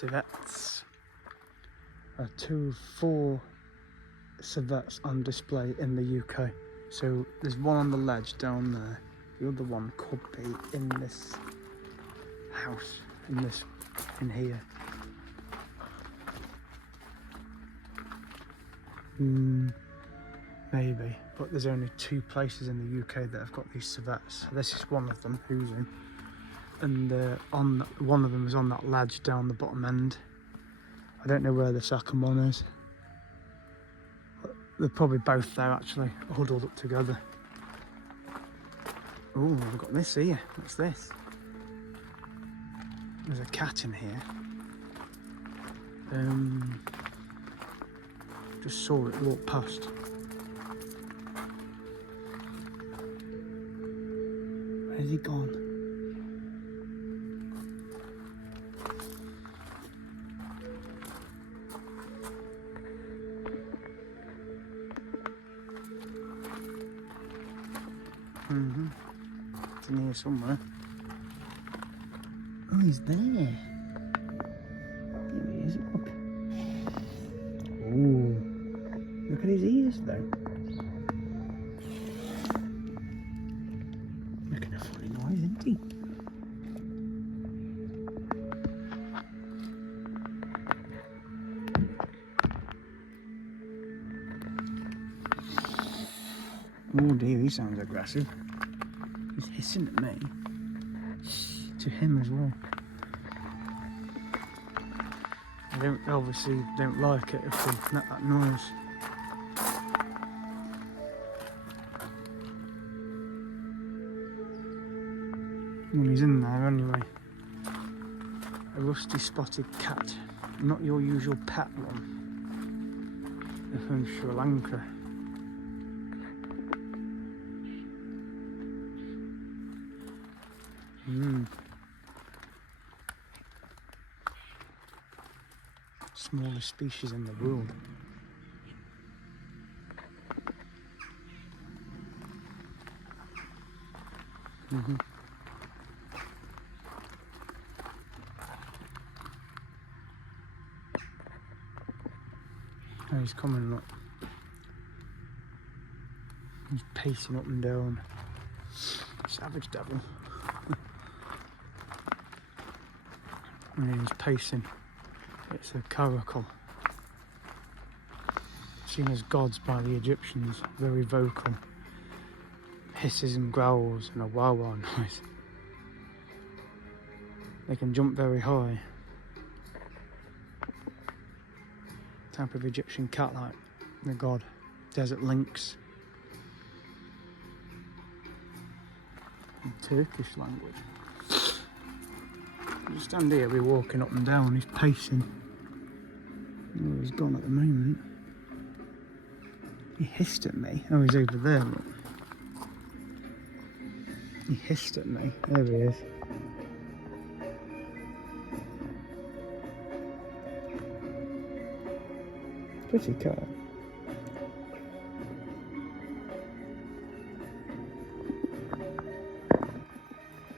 civets. 4 civets on display in the UK. So there's one on the ledge down there. The other one could be in this house, in here. Maybe, but there's only 2 places in the UK that have got these civets. This is one of them, who's in, and one of them is on that ledge down the bottom end. I don't know where the second one is. They're probably both there actually, huddled up together. Oh, we've got this here. What's this? There's a cat in here. Just saw it walk past. Where's he gone? It's in here somewhere. Oh, he's there. There he is. Look. Oh, look at his ears though. Making a funny noise, isn't he? Oh dear, he sounds aggressive. He's hissing at me. To him as well. I obviously don't like it if they make that noise. Well, he's in there anyway. A rusty spotted cat. Not your usual pet one. They're from Sri Lanka. Smallest species in the world. Oh, he's coming up. He's pacing up and down. Savage devil. And he's pacing. It's a caracal. Seen as gods by the Egyptians, very vocal. Hisses and growls and a wow wow noise. They can jump very high. Type of Egyptian cat like the god. Desert lynx. In Turkish language. You stand here, we're walking up and down, he's pacing. Oh, he's gone at the moment. He hissed at me. Oh, he's over there, look. He hissed at me. There he is. Pretty cat.